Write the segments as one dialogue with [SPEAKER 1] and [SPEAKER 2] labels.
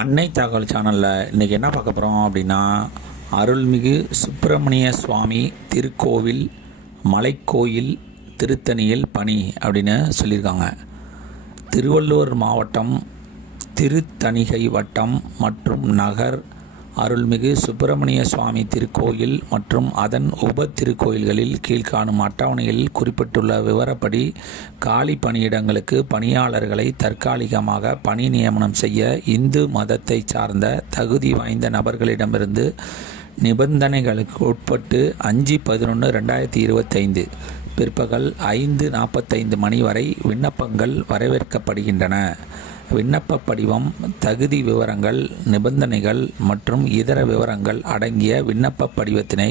[SPEAKER 1] அன்னை தகவல் சேனலில் இன்றைக்கி என்ன பார்க்க போகிறோம் அப்படின்னா அருள்மிகு சுப்பிரமணிய சுவாமி திருக்கோவில் மலைக்கோயில் திருத்தணியில் பணி அப்படின்னு சொல்லியிருக்காங்க. திருவள்ளூர் மாவட்டம் திருத்தணிகை வட்டம் மற்றும் நகர் அருள்மிகு சுப்பிரமணிய சுவாமி திருக்கோயில் மற்றும் அதன் உப திருக்கோயில்களில் கீழ்காணும் அட்டவணையில் குறிப்பிட்டுள்ள விவரப்படி காலி பணியிடங்களுக்கு பணியாளர்களை தற்காலிகமாக பணி நியமனம் செய்ய இந்து மதத்தை சார்ந்த தகுதி வாய்ந்த நபர்களிடமிருந்து நிபந்தனைகளுக்கு உட்பட்டு அஞ்சு பதினொன்று ரெண்டாயிரத்தி இருபத்தைந்து பிற்பகல் ஐந்து நாற்பத்தைந்து மணி வரை விண்ணப்பங்கள் வரவேற்கப்படுகின்றன. விண்ணப்ப படிவம் தகுதி விவரங்கள் நிபந்தனைகள் மற்றும் இதர விவரங்கள் அடங்கிய விண்ணப்ப படிவத்தினை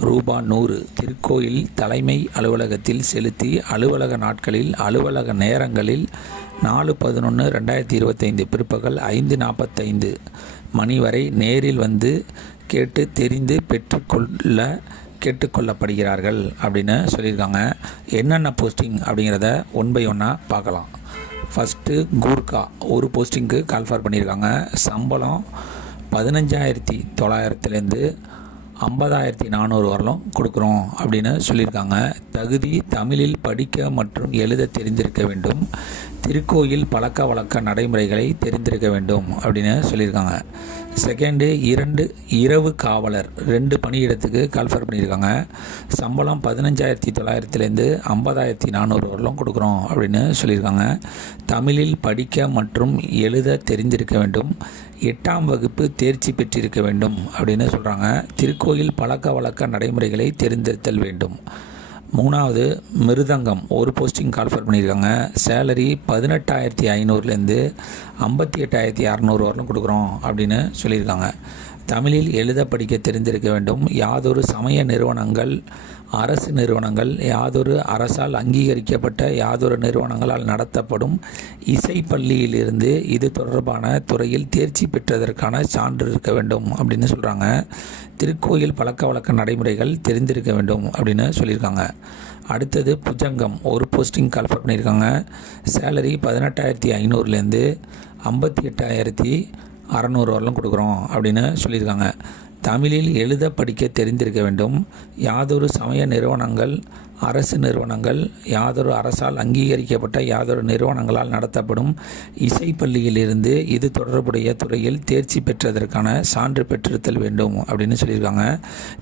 [SPEAKER 1] ரூபா நூறு திருக்கோயில் தலைமை அலுவலகத்தில் செலுத்தி அலுவலக நாட்களில் அலுவலக நேரங்களில் நாலு பதினொன்று ரெண்டாயிரத்தி இருபத்தைந்து பிற்பகல் ஐந்து நாற்பத்தைந்து மணி வரை நேரில் வந்து கேட்டு தெரிந்து பெற்றுக்கொள்ள கேட்டுக்கொள்ளப்படுகிறார்கள் அப்படின்னு சொல்லியிருக்காங்க. என்னென்ன போஸ்டிங் அப்படிங்கிறத ஒன் பை ஒன்னாக பார்க்கலாம். ஃபஸ்ட்டு கூர்க்கா ஒரு போஸ்டிங்க்கு கால்ஃபார் பண்ணியிருக்காங்க சம்பளம் பதினஞ்சாயிரத்தி தொள்ளாயிரத்துலேருந்து ஐம்பதாயிரத்தி நானூறு வரலும் கொடுக்குறோம் அப்படின்னு சொல்லியிருக்காங்க. தகுதி தமிழில் படிக்க மற்றும் எழுத தெரிந்திருக்க வேண்டும். திருக்கோயில் பழக்க வழக்க நடைமுறைகளை தெரிந்திருக்க வேண்டும் அப்படின்னு சொல்லியிருக்காங்க. செகண்டு இரண்டு இரவு காவலர் ரெண்டு பணியிடத்துக்கு கால்ஃபர் பண்ணியிருக்காங்க. சம்பளம் பதினஞ்சாயிரத்தி தொள்ளாயிரத்துலேருந்து ஐம்பதாயிரத்தி நானூறு வரலும் கொடுக்குறோம் அப்படின்னு சொல்லியிருக்காங்க. தமிழில் படிக்க மற்றும் எழுத தெரிந்திருக்க வேண்டும். எட்டாம் வகுப்பு தேர்ச்சி பெற்றிருக்க வேண்டும் அப்படின்னு சொல்கிறாங்க திருக்கோயில் பழக்க வழக்க நடைமுறைகளை தெரிந்திருத்தல் வேண்டும். மூணாவது மிருதங்கம். ஒரு போஸ்டிங் கால்ஃபர் பண்ணியிருக்காங்க. சேலரி பதினெட்டாயிரத்தி ஐநூறுலேருந்து ஐம்பத்தி எட்டாயிரத்தி அறநூறு வரலும் கொடுக்குறோம் அப்படின்னு சொல்லியிருக்காங்க. தமிழில் எழுத படிக்க தெரிந்திருக்க வேண்டும். யாதொரு சமய நிறுவனங்கள் அரசு நிறுவனங்கள் யாதொரு அரசால் அங்கீகரிக்கப்பட்ட யாதொரு நிறுவனங்களால் நடத்தப்படும் இசைப்பள்ளியிலிருந்து இது தொடர்பான துறையில் தேர்ச்சி பெற்றதற்கான சான்று இருக்க வேண்டும் அப்படின்னு சொல்கிறாங்க திருக்கோயில் பழக்க வழக்க நடைமுறைகள் தெரிந்திருக்க வேண்டும் அப்படின்னு சொல்லியிருக்காங்க. அடுத்தது புஜங்கம் ஒரு போஸ்டிங் கால்ஃபர் பண்ணியிருக்காங்க. சேலரி பதினெட்டாயிரத்தி ஐநூறுலேருந்து ஐம்பத்தி எட்டாயிரத்தி அறநூறு வரலும் கொடுக்குறோம் அப்படின்னு சொல்லியிருக்காங்க. தமிழில் எழுத படிக்க தெரிந்திருக்க வேண்டும். யாதொரு சமய நிறுவனங்கள் அரசு நிறுவனங்கள் யாதொரு அரசால் அங்கீகரிக்கப்பட்ட யாதொரு நிறுவனங்களால் நடத்தப்படும் இசைப்பள்ளியிலிருந்து இது தொடர்புடைய துறையில் தேர்ச்சி பெற்றதற்கான சான்று பெற்றிருத்தல் வேண்டும் அப்படின்னு சொல்லியிருக்காங்க.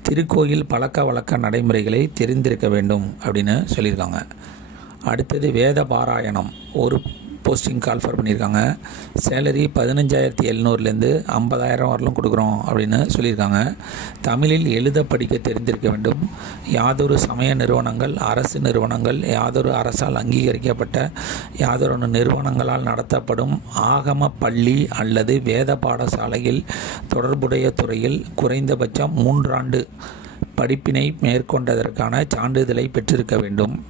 [SPEAKER 1] திருக்கோயில் பழக்க வழக்க நடைமுறைகளை தெரிந்திருக்க வேண்டும் அப்படின்னு சொல்லியிருக்காங்க. அடுத்தது வேத பாராயணம். ஒரு போஸ்டிங் கால்ஃபர் பண்ணியிருக்காங்க. சேலரி பதினஞ்சாயிரத்தி எழுநூறுலேருந்து ஐம்பதாயிரம் வரலும் கொடுக்குறோம் அப்படின்னு சொல்லியிருக்காங்க. தமிழில் எழுத படிக்க தெரிந்திருக்க வேண்டும். யாதொரு சமய நிறுவனங்கள் அரசு நிறுவனங்கள் யாதொரு அரசால் அங்கீகரிக்கப்பட்ட யாதொரு நிறுவனங்களால் நடத்தப்படும் ஆகம பள்ளி அல்லது வேத பாடசாலையில் தொடர்புடைய துறையில் குறைந்தபட்சம் மூன்றாண்டு படிப்பினை மேற்கொண்டதற்கான சான்றிதழை பெற்றிருக்க வேண்டும்.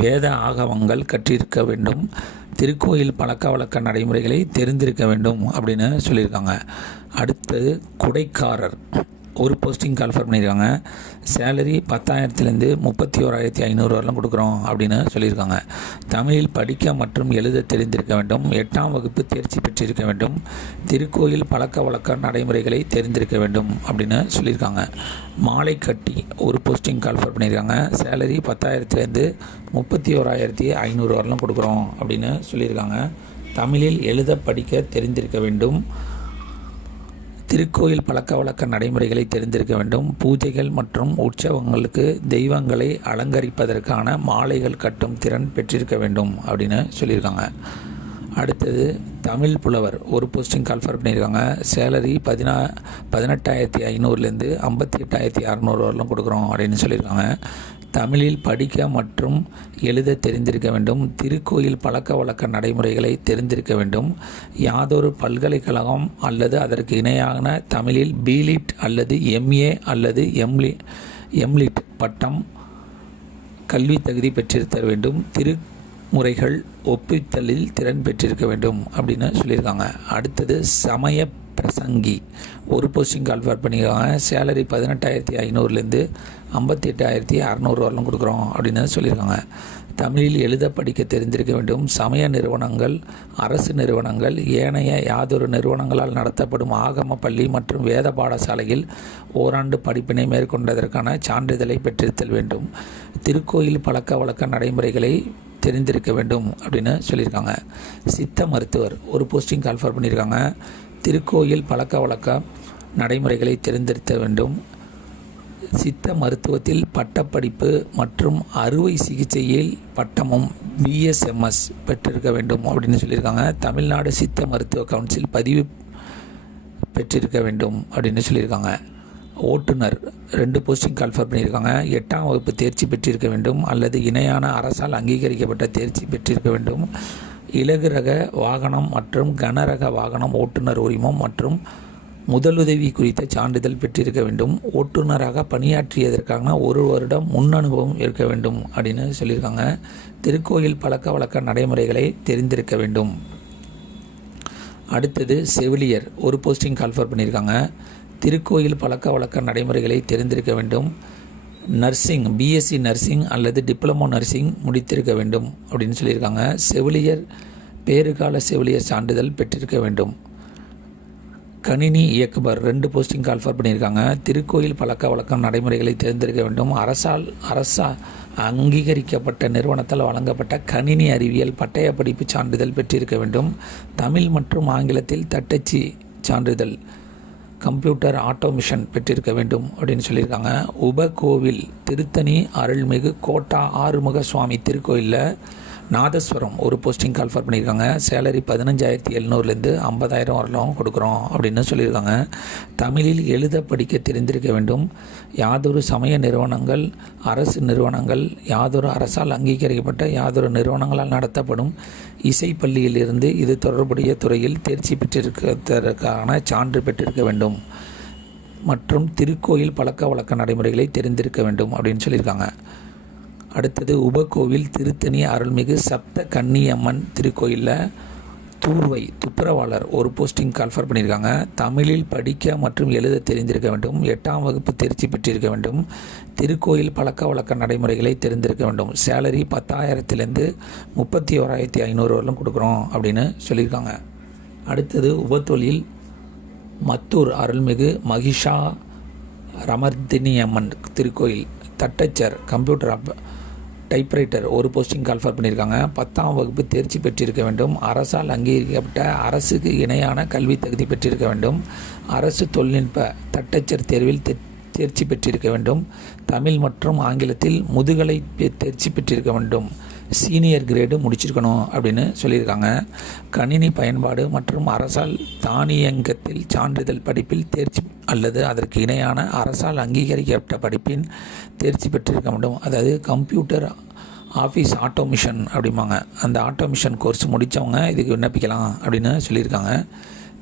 [SPEAKER 1] வேத ஆகவங்கள் கற்றிருக்க வேண்டும். திருக்கோயில் பழக்க வழக்க நடைமுறைகளை தெரிந்திருக்க வேண்டும் அப்படின்னு சொல்லியிருக்காங்க. அடுத்தது குடைக்காரர். ஒரு போஸ்டிங் கால்ஃபர் பண்ணியிருக்காங்க சேலரி பத்தாயிரத்துலேருந்து முப்பத்தி ஓராயிரத்தி ஐநூறு வரலாம் கொடுக்குறோம் அப்படின்னு சொல்லியிருக்காங்க. தமிழில் படிக்க மற்றும் எழுத தெரிந்திருக்க வேண்டும். எட்டாம் வகுப்பு தேர்ச்சி பெற்றிருக்க வேண்டும். திருக்கோயில் பழக்க வழக்க நடைமுறைகளை தெரிந்திருக்க வேண்டும் அப்படின்னு சொல்லியிருக்காங்க. மாலை கட்டி ஒரு போஸ்டிங் கால்ஃபர் பண்ணியிருக்காங்க. சேலரி பத்தாயிரத்துலேருந்து முப்பத்தி ஓராயிரத்தி ஐநூறு வரலாம் கொடுக்குறோம் அப்படின்னு சொல்லியிருக்காங்க. தமிழில் எழுத படிக்க தெரிந்திருக்க வேண்டும். திருக்கோயில் பழக்க வழக்க நடைமுறைகளை தெரிந்திருக்க வேண்டும். பூஜைகள் மற்றும் உற்சவங்களுக்கு தெய்வங்களை அலங்கரிப்பதற்கான மாலைகள் கட்டும் திறன் பெற்றிருக்க வேண்டும் அப்படின்னு சொல்லியிருக்காங்க. அடுத்தது தமிழ் புலவர். ஒரு போஸ்டிங் கால்ஃபர் பண்ணியிருக்காங்க. சேலரி பதினா பதினெட்டாயிரத்தி ஐநூறுலேருந்து ஐம்பத்தி எட்டாயிரத்தி அறநூறு வரலாம் கொடுக்குறோம் அப்படின்னு சொல்லியிருக்காங்க. தமிழில் படிக்க மற்றும் எழுத தெரிந்திருக்க வேண்டும். திருக்கோயில் பழக்க வழக்க நடைமுறைகளை தெரிந்திருக்க வேண்டும். யாதொரு பல்கலைக்கழகம் அல்லது அதற்கு இணையான தமிழில் பிலிட் அல்லது எம்ஏ அல்லது எம்லி எம்லிட் பட்டம் கல்வி தகுதி பெற்றிருத்தல் வேண்டும். திரு முறைகள் ஒப்பித்தலில் திறன் பெற்றிருக்க வேண்டும் அப்படின்னு சொல்லியிருக்காங்க. அடுத்தது சமய பிரசங்கி. ஒரு போஸ்டிங் கால்ஃபர் பண்ணியிருக்காங்க. சேலரி பதினெட்டாயிரத்தி ஐநூறுலேருந்து ஐம்பத்தி எட்டாயிரத்தி அறநூறு வரலும் கொடுக்குறோம் அப்படின்னு சொல்லியிருக்காங்க. தமிழில் எழுத படிக்க தெரிந்திருக்க வேண்டும். சமய நிறுவனங்கள் அரசு நிறுவனங்கள் ஏனைய யாதொரு நிறுவனங்களால் நடத்தப்படும் ஆகம பள்ளி மற்றும் வேத பாடசாலையில் ஓராண்டு படிப்பினை மேற்கொண்டதற்கான சான்றிதழை பெற்றிருத்தல் வேண்டும். திருக்கோயில் பழக்க வழக்க நடைமுறைகளை தெரிந்திருக்க வேண்டும் அப்படின்னு சொல்லியிருக்காங்க. சித்த மருத்துவர் ஒரு போஸ்டிங் கால்ஃபர் பண்ணியிருக்காங்க. திருக்கோயில் பழக்க வழக்க நடைமுறைகளை தெரிந்திருக்க வேண்டும். சித்த மருத்துவத்தில் பட்டப்படிப்பு மற்றும் அறுவை சிகிச்சையில் பட்டமும் பிஎஸ்எம்எஸ் பெற்றிருக்க வேண்டும் அப்படின்னு சொல்லியிருக்காங்க. தமிழ்நாடு சித்த மருத்துவ கவுன்சில் பதிவு பெற்றிருக்க வேண்டும் அப்படின்னு சொல்லியிருக்காங்க. ஓட்டுநர் ரெண்டு போஸ்டிங் கால்ஃபர் பண்ணியிருக்காங்க. எட்டாம் வகுப்பு தேர்ச்சி பெற்றிருக்க வேண்டும். அல்லது இணையான அரசால் அங்கீகரிக்கப்பட்ட தேர்ச்சி பெற்றிருக்க வேண்டும். இலகு ரக வாகனம் மற்றும் கனரக வாகனம் ஓட்டுநர் உரிமம் மற்றும் முதலுதவி குறித்த சான்றிதழ் பெற்றிருக்க வேண்டும். ஓட்டுநராக பணியாற்றியதற்கான ஒரு வருடம் முன் அனுபவம் இருக்க வேண்டும் அப்படின்னு சொல்லியிருக்காங்க. திருக்கோயில் பழக்க வழக்க நடைமுறைகளை தெரிந்திருக்க வேண்டும். அடுத்தது செவிலியர். ஒரு போஸ்டிங் கால்ஃபர் பண்ணியிருக்காங்க. திருக்கோயில் பழக்க வழக்க நடைமுறைகளை தெரிந்திருக்க வேண்டும். நர்சிங் பிஎஸ்சி நர்சிங் அல்லது டிப்ளமோ நர்சிங் முடித்திருக்க வேண்டும் அப்படின்னு சொல்லியிருக்காங்க. செவிலியர் பேறுகால செவிலியர் சான்றிதழ் பெற்றிருக்க வேண்டும். கணினி இயக்குபர் ரெண்டு போஸ்டிங் கால்ஃபர் பண்ணியிருக்காங்க. திருக்கோயில் பழக்க வழக்கம் நடைமுறைகளை தெரிந்திருக்க வேண்டும். அரசால் அரசா அங்கீகரிக்கப்பட்ட நிறுவனத்தால் வழங்கப்பட்ட கணினி அறிவியல் பட்டய படிப்பு சான்றிதழ் பெற்றிருக்க வேண்டும். தமிழ் மற்றும் ஆங்கிலத்தில் தட்டச்சு சான்றிதழ் கம்ப்யூட்டர் ஆட்டோமிஷன் பெற்றிருக்க வேண்டும் அப்படின்னு சொல்லியிருக்காங்க. உபகோவில் திருத்தணி அருள்மிகு கோட்டா ஆறுமுக சுவாமி திருக்கோயிலில் நாதஸ்வரம் ஒரு போஸ்டிங் கால்ஃபர் பண்ணியிருக்காங்க. சேலரி பதினஞ்சாயிரத்தி எழுநூறுலேருந்து ஐம்பதாயிரம் வரலாம் கொடுக்குறோம் அப்படின்னு சொல்லியிருக்காங்க. தமிழில் எழுத படிக்க தெரிந்திருக்க வேண்டும். யாதொரு சமய நிறுவனங்கள் அரசு நிறுவனங்கள் யாதொரு அரசால் அங்கீகரிக்கப்பட்ட யாதொரு நிறுவனங்களால் நடத்தப்படும் இசைப்பள்ளியிலிருந்து இது தொடர்புடைய துறையில் தேர்ச்சி பெற்றிருக்கிறதற்கான சான்று பெற்றிருக்க வேண்டும். மற்றும் திருக்கோயில் பழக்க வழக்க நடைமுறைகளை தெரிந்திருக்க வேண்டும் அப்படின்னு சொல்லியிருக்காங்க. அடுத்தது உபகோவில் திருத்தணி அருள்மிகு சப்த கன்னியம்மன் திருக்கோயிலில் தூர்வை துப்புரவாளர் ஒரு போஸ்டிங் கால்ஃபர் பண்ணியிருக்காங்க. தமிழில் படிக்க மற்றும் எழுத தெரிந்திருக்க வேண்டும். எட்டாம் வகுப்பு தேர்ச்சி பெற்றிருக்க வேண்டும். திருக்கோயில் பழக்க வழக்க நடைமுறைகளை தெரிந்திருக்க வேண்டும். சேலரி பத்தாயிரத்துலேருந்து முப்பத்தி ஓராயிரத்தி ஐநூறு வரலும் கொடுக்குறோம் அப்படின்னு சொல்லியிருக்காங்க. அடுத்தது உபத்தொழில் மத்தூர் அருள்மிகு மகிஷா ரமர்தினி அம்மன் திருக்கோயில். தட்டச்சர் கம்ப்யூட்டர் அப் டைப்ரைட்டர் ஒரு போஸ்டிங் கால்ஃபர் பண்ணியிருக்காங்க. பத்தாம் வகுப்பு தேர்ச்சி பெற்றிருக்க வேண்டும். அரசால் அங்கீகரிக்கப்பட்ட அரசுக்கு இணையான கல்வி தகுதி பெற்றிருக்க வேண்டும். அரசு தொழில்நுட்ப தட்டச்சர் தேர்வில் தேர்ச்சி பெற்றிருக்க வேண்டும். தமிழ் மற்றும் ஆங்கிலத்தில் முதுகலை பெ- தேர்ச்சி பெற்றிருக்க வேண்டும். சீனியர் கிரேடு முடிச்சிருக்கணும் அப்படின்னு சொல்லியிருக்காங்க. கணினி பயன்பாடு மற்றும் அரசால் தானியங்கத்தில் சான்றிதழ் படிப்பில் தேர்ச்சி அல்லது அதற்கு இணையான அரசால் அங்கீகரிக்கப்பட்ட படிப்பின் தேர்ச்சி பெற்றிருக்க வேண்டும். அதாவது கம்ப்யூட்டர் ஆஃபீஸ் ஆட்டோமிஷன் அப்படிம்பாங்க. அந்த ஆட்டோமிஷன் கோர்ஸ் முடித்தவங்க இதுக்கு விண்ணப்பிக்கலாம் அப்படின்னு சொல்லியிருக்காங்க.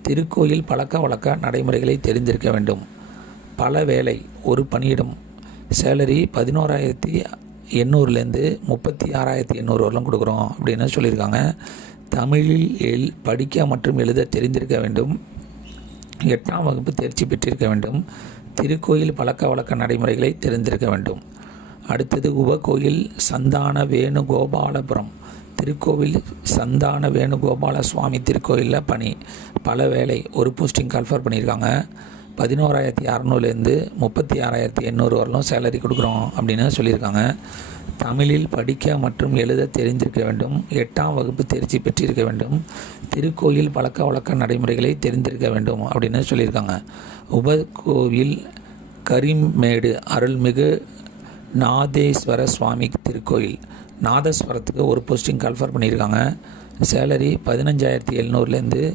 [SPEAKER 1] திருக்கோயில் பழக்க வழக்க நடைமுறைகளை தெரிந்திருக்க வேண்டும். பல வேலை ஒரு பணியிடம் சேலரி பதினோராயிரத்தி எண்ணூறுலேருந்து முப்பத்தி ஆறாயிரத்தி எண்ணூறு வரலாம் கொடுக்குறோம் அப்படின்னு சொல்லியிருக்காங்க. தமிழில் எல் படிக்க மற்றும் எழுத தெரிந்திருக்க வேண்டும். எட்டாம் வகுப்பு தேர்ச்சி பெற்றிருக்க வேண்டும். திருக்கோயில் பழக்க வழக்க நடைமுறைகளை தெரிந்திருக்க வேண்டும். அடுத்தது உபகோயில் சந்தான வேணுகோபாலபுரம் திருக்கோவில் சந்தான வேணுகோபால சுவாமி திருக்கோயிலில் பணி. பல வேலை ஒரு போஸ்டிங் கால்ஃபர் பண்ணியிருக்காங்க. பதினோராயிரத்தி அறநூறுலேருந்து முப்பத்தி ஆறாயிரத்தி எண்ணூறு வரலும் சேலரி கொடுக்குறோம் அப்படின்னு சொல்லியிருக்காங்க. தமிழில் படிக்க மற்றும் எழுத தெரிந்திருக்க வேண்டும். எட்டாம் வகுப்பு தேர்ச்சி பெற்றிருக்க வேண்டும். திருக்கோயில் பழக்க வழக்க நடைமுறைகளை தெரிந்திருக்க வேண்டும் அப்படின்னு சொல்லியிருக்காங்க. உபகோவில் கரிம்மேடு அருள்மிகு நாதேஸ்வர சுவாமி திருக்கோயில். நாதஸ்வரத்துக்கு ஒரு போஸ்டிங் கால்ஃபர் பண்ணியிருக்காங்க. சேலரி பதினஞ்சாயிரத்தி எழுநூறுலேருந்து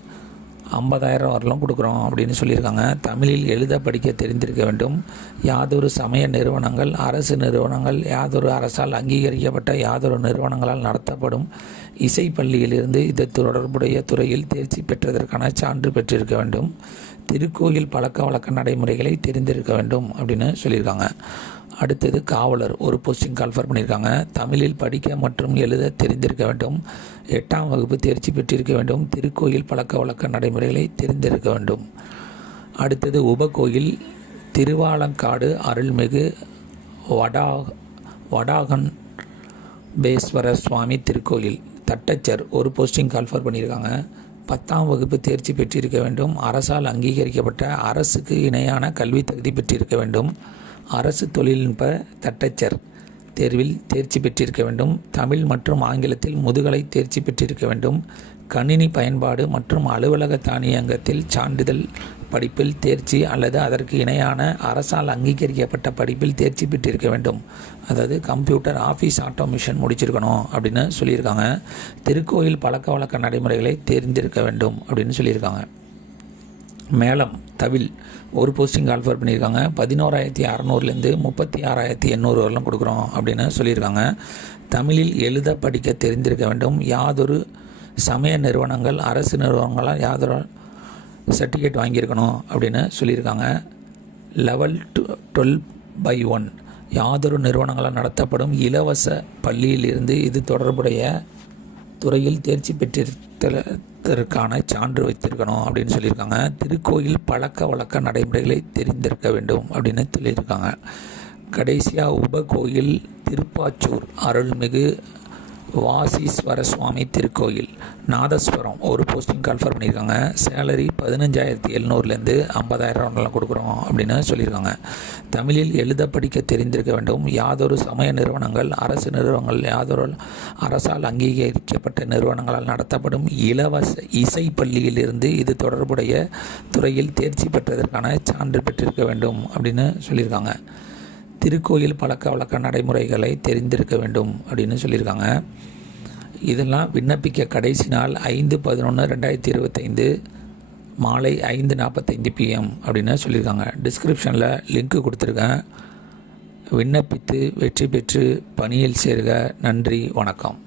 [SPEAKER 1] ஐம்பதாயிரம் வரலாம் கொடுக்குறோம் அப்படின்னு சொல்லியிருக்காங்க. தமிழில் எழுத படிக்க தெரிந்திருக்க வேண்டும். யாதொரு சமய நிறுவனங்கள் அரசு நிறுவனங்கள் யாதொரு அரசால் அங்கீகரிக்கப்பட்ட யாதொரு நிறுவனங்களால் நடத்தப்படும் இசைப்பள்ளியிலிருந்து இது தொடர்புடைய துறையில் தேர்ச்சி பெற்றதற்கான சான்று பெற்றிருக்க வேண்டும். திருக்கோயில் பழக்க வழக்க நடைமுறைகளை தெரிந்திருக்க வேண்டும் அப்படின்னு சொல்லியிருக்காங்க. அடுத்தது காவலர். ஒரு போஸ்டிங் கால்ஃபர் பண்ணியிருக்காங்க. தமிழில் படிக்க மற்றும் எழுத தெரிந்திருக்க வேண்டும். எட்டாம் வகுப்பு தேர்ச்சி பெற்றிருக்க வேண்டும். திருக்கோயில் பழக்க வழக்க நடைமுறைகளை தெரிந்திருக்க வேண்டும். அடுத்தது உபகோயில் திருவாலங்காடு அருள்மிகு வடா வடாகன் பேஸ்வர சுவாமி திருக்கோயில். தட்டச்சர் ஒரு போஸ்டிங் கால்ஃபர் பண்ணியிருக்காங்க. பத்தாம் வகுப்பு தேர்ச்சி பெற்றிருக்க வேண்டும். அரசால் அங்கீகரிக்கப்பட்ட அரசுக்கு இணையான கல்வி தகுதி பெற்றிருக்க வேண்டும். அரசு தொழில்நுட்ப தட்டச்சர் தேர்வில் தேர்ச்சி பெற்றிருக்க வேண்டும். தமிழ் மற்றும் ஆங்கிலத்தில் முதுகலை தேர்ச்சி பெற்றிருக்க வேண்டும். கணினி பயன்பாடு மற்றும் அலுவலக தானியங்கத்தில் சான்றிதழ் படிப்பில் தேர்ச்சி அல்லது அதற்கு இணையான அரசால் அங்கீகரிக்கப்பட்ட படிப்பில் தேர்ச்சி பெற்றிருக்க வேண்டும். அதாவது கம்ப்யூட்டர் ஆஃபீஸ் ஆட்டோமிஷன் முடிச்சிருக்கணும் அப்படின்னு சொல்லியிருக்காங்க. திருக்கோயில் பழக்க வழக்க நடைமுறைகளை தெரிந்திருக்க வேண்டும் அப்படின்னு சொல்லியிருக்காங்க. மேளம் தவில் ஒரு போஸ்டிங் ஆல்ஃபர் பண்ணியிருக்காங்க. பதினோராயிரத்தி அறநூறுலேருந்து முப்பத்தி ஆறாயிரத்தி எண்ணூறு வரலாம் கொடுக்குறோம் அப்படின்னு சொல்லியிருக்காங்க. தமிழில் எழுத படிக்க தெரிந்திருக்க வேண்டும். யாதொரு சமய நிறுவனங்கள் அரசு நிறுவனங்களால் யாதொரு சர்டிஃபிகேட் வாங்கியிருக்கணும் அப்படின்னு சொல்லியிருக்காங்க. Level two twelve by one யாதொரு நிறுவனங்களால் நடத்தப்படும் இலவச பள்ளியிலிருந்து இது தொடர்புடைய துறையில் தேர்ச்சி பெற்றிருத்ததற்கான சான்று வைத்திருக்கணும் அப்படின்னு சொல்லியிருக்காங்க. திருக்கோயில் பழக்க வழக்க நடைமுறைகளை தெரிந்திருக்க வேண்டும் அப்படின்னு சொல்லியிருக்காங்க. கடைசியாக உபகோயில் திருப்பாச்சூர் அருள்மிகு வாசீஸ்வர சுவாமி திருக்கோயில். நாதஸ்வரம் ஒரு போஸ்டிங் கால்ஃபர் பண்ணியிருக்காங்க. சேலரி பதினஞ்சாயிரத்தி எழுநூறுலேருந்து ஐம்பதாயிரம் ஐம்பதாயிரம்லாம் கொடுக்குறோம் அப்படின்னு சொல்லியிருக்காங்க. தமிழில் எழுத படிக்க தெரிந்திருக்க வேண்டும். யாதொரு சமய நிறுவனங்கள் அரசு நிறுவனங்கள் யாதொரு அரசால் அங்கீகரிக்கப்பட்ட நிறுவனங்களால் நடத்தப்படும் இலவச இசை பள்ளியிலிருந்து இது தொடர்புடைய துறையில் தேர்ச்சி பெற்றதற்கான சான்று பெற்றிருக்க வேண்டும் அப்படின்னு சொல்லியிருக்காங்க. திருக்கோயில் பழக்க வழக்க நடைமுறைகளை தெரிந்திருக்க வேண்டும் அப்படின்னு சொல்லியிருக்காங்க. இதெல்லாம் விண்ணப்பிக்க கடைசி நாள் ஐந்து பதினொன்று ரெண்டாயிரத்தி இருபத்தைந்து மாலை ஐந்து நாற்பத்தைந்து பிஎம் அப்படின்னு சொல்லியிருக்காங்க. டிஸ்கிரிப்ஷனில் லிங்க்கு கொடுத்துருக்கேன். விண்ணப்பித்து வெற்றி பெற்று பணியில் சேருக. நன்றி. வணக்கம்.